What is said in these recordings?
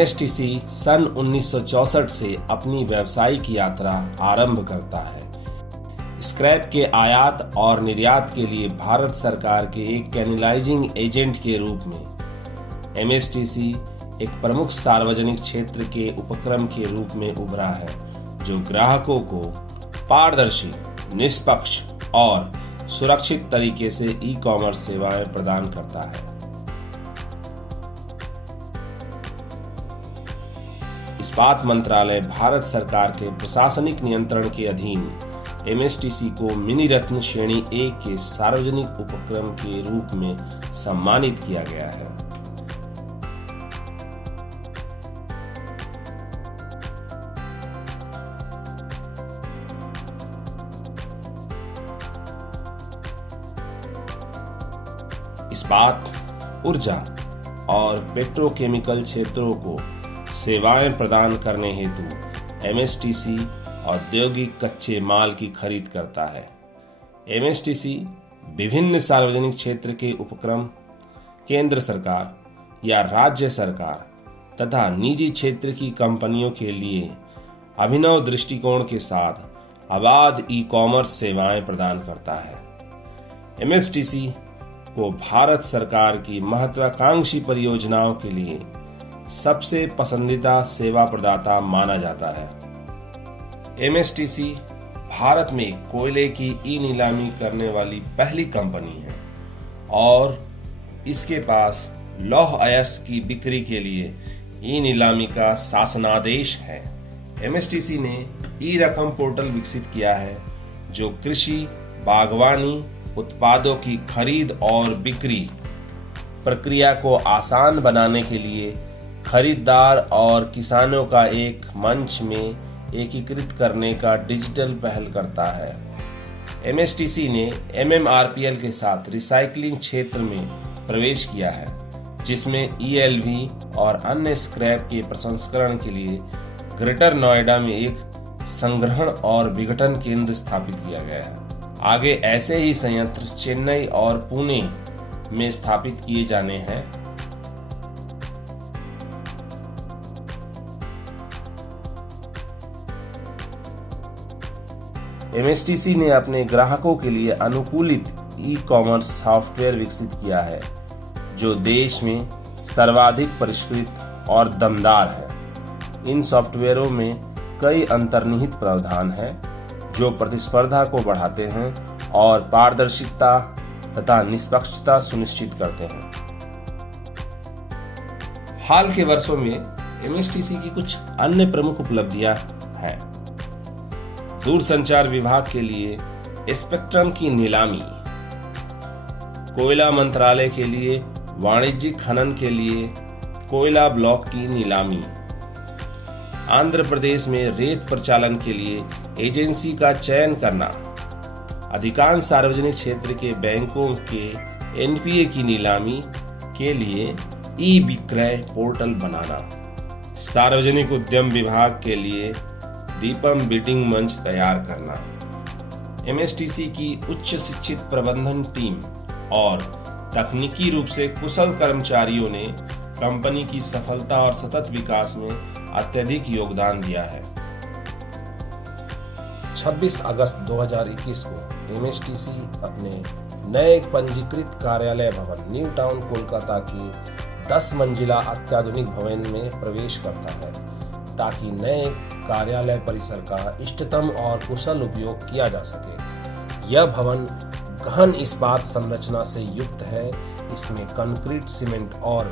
MSTC सन 1964 से अपनी व्यावसायिक यात्रा आरंभ करता है। स्क्रैप के आयात और निर्यात के लिए भारत सरकार के एक कैनिलाइजिंग एजेंट के रूप में एमएसटीसी एक प्रमुख सार्वजनिक क्षेत्र के उपक्रम के रूप में उभरा है, जो ग्राहकों को पारदर्शी, निष्पक्ष और सुरक्षित तरीके से ई कॉमर्स सेवाएं प्रदान करता है। इस्पात मंत्रालय भारत सरकार के प्रशासनिक नियंत्रण के अधीन एमएसटीसी को मिनी रत्न श्रेणी 1 के सार्वजनिक उपक्रम के रूप में सम्मानित किया गया है। इस्पात, ऊर्जा और पेट्रोकेमिकल क्षेत्रों को सेवाएं प्रदान करने हेतु एमएसटीसी औद्योगिक कच्चे माल की खरीद करता है। एमएसटीसी विभिन्न सार्वजनिक क्षेत्र के उपक्रम, केंद्र सरकार या राज्य सरकार तथा निजी क्षेत्र की कंपनियों के लिए अभिनव दृष्टिकोण के साथ आबाद ई कॉमर्स सेवाएं प्रदान करता है। एमएसटीसी को भारत सरकार की महत्वाकांक्षी परियोजनाओं के लिए सबसे पसंदीदा सेवा प्रदाता माना जाता है। एमएसटीसी भारत में कोयले की ई नीलामी करने वाली पहली कंपनी है और इसके पास लौह अयस्क की बिक्री के लिए ई नीलामी का शासनादेश है। एमएसटीसी ने ई रकम पोर्टल विकसित किया है, जो कृषि, बागवानी उत्पादों की खरीद और बिक्री प्रक्रिया को आसान बनाने के लिए खरीदार और किसानों का एक मंच में एकीकृत करने का डिजिटल पहल करता है। एमएसटीसी ने एमएमआरपीएल के साथ रिसाइकलिंग क्षेत्र में प्रवेश किया है, जिसमें ईएलवी और अन्य स्क्रैप के प्रसंस्करण के लिए ग्रेटर नोएडा में एक संग्रहण और विघटन केंद्र स्थापित किया गया है। आगे ऐसे ही संयंत्र चेन्नई और पुणे में स्थापित किए जाने हैं। एमएसटीसी ने अपने ग्राहकों के लिए अनुकूलित ई कॉमर्स सॉफ्टवेयर विकसित किया है, जो देश में सर्वाधिक परिष्कृत और दमदार है। इन सॉफ्टवेयरों में कई अंतर्निहित प्रावधान हैं, जो प्रतिस्पर्धा को बढ़ाते हैं और पारदर्शिता तथा निष्पक्षता सुनिश्चित करते हैं। हाल के वर्षों में एमएसटीसी की कुछ अन्य प्रमुख उपलब्धियां हैं। दूरसंचार विभाग के लिए स्पेक्ट्रम की नीलामी, कोयला मंत्रालय के लिए वाणिज्यिक खनन के लिए कोयला ब्लॉक की नीलामी, आंध्र प्रदेश में रेत प्रचालन के लिए एजेंसी का चयन करना, अधिकांश सार्वजनिक क्षेत्र के बैंकों के एनपीए की नीलामी के लिए ई विक्रय पोर्टल बनाना, सार्वजनिक उद्यम विभाग के लिए दीपम बिडिंग मंच तैयार करना। एमएसटीसी की उच्च शिक्षित प्रबंधन टीम और तकनीकी रूप से कुशल कर्मचारियों ने कंपनी की सफलता और सतत विकास में अत्यधिक योगदान दिया है। 26 अगस्त 2021 को एमएसटीसी अपने नए पंजीकृत कार्यालय भवन न्यू टाउन कोलकाता के 10 मंजिला अत्याधुनिक भवन में प्रवेश करता है, ताकि नए कार्यालय परिसर का इष्टतम और कुशल उपयोग किया जा सके। यह भवन गहन इस्पात संरचना से युक्त है। इसमें कंक्रीट, सीमेंट और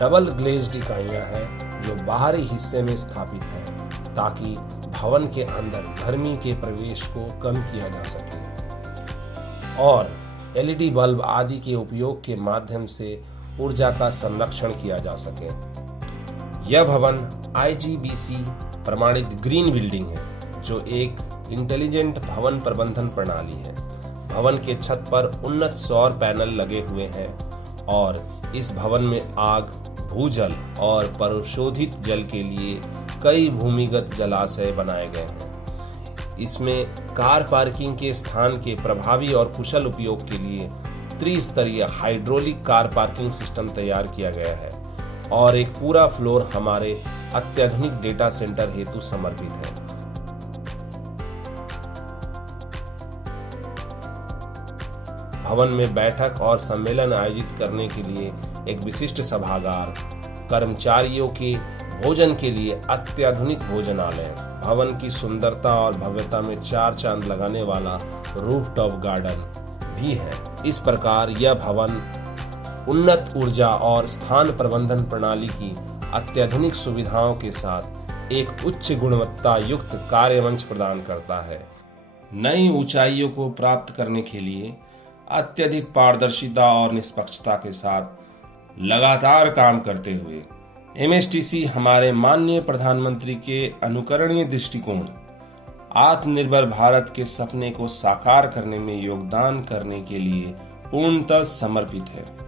डबल ग्लेज्ड इकाइयां हैं, जो बाहरी हिस्से में स्थापित हैं, ताकि भवन के अंदर गर्मी के प्रवेश को कम किया जा सके और एलईडी बल्ब आदि के उपयोग के माध्यम से ऊर्जा का संरक्षण किया जा सके। यह भवन आईजीबीसी प्रमाणित ग्रीन बिल्डिंग है, जो एक इंटेलिजेंट भवन प्रबंधन प्रणाली है। भवन के छत पर उन्नत सौर पैनल लगे हुए हैं और इस भवन में आग, भूजल और परिशोधित जल के लिए कई भूमिगत जलाशय बनाए गए हैं। इसमें कार पार्किंग के स्थान के प्रभावी और कुशल उपयोग के लिए त्रिस्तरीय हाइड्रोलिक कार पार्किंग सिस्टम तैयार किया गया है और एक पूरा फ्लोर हमारे अत्याधुनिक डेटा सेंटर हेतु समर्पित है। भवन में बैठक और सम्मेलन आयोजित करने के लिए एक विशिष्ट सभागार, कर्मचारियों के भोजन के लिए अत्याधुनिक भोजनालय, भवन की सुंदरता और भव्यता में चार चांद लगाने वाला रूफटॉप गार्डन भी है। इस प्रकार यह भवन उन्नत ऊर्जा और स्थान प्रबंधन प्रणाली की अत्याधुनिक सुविधाओं के साथ एक उच्च गुणवत्ता युक्त कार्य मंच प्रदान करता है। नई ऊंचाइयों को प्राप्त करने के लिए अत्यधिक पारदर्शिता और निष्पक्षता के साथ लगातार काम करते हुए एमएसटीसी हमारे माननीय प्रधानमंत्री के अनुकरणीय दृष्टिकोण, आत्मनिर्भर भारत के सपने को साकार करने में योगदान करने के लिए पूर्णतः समर्पित है।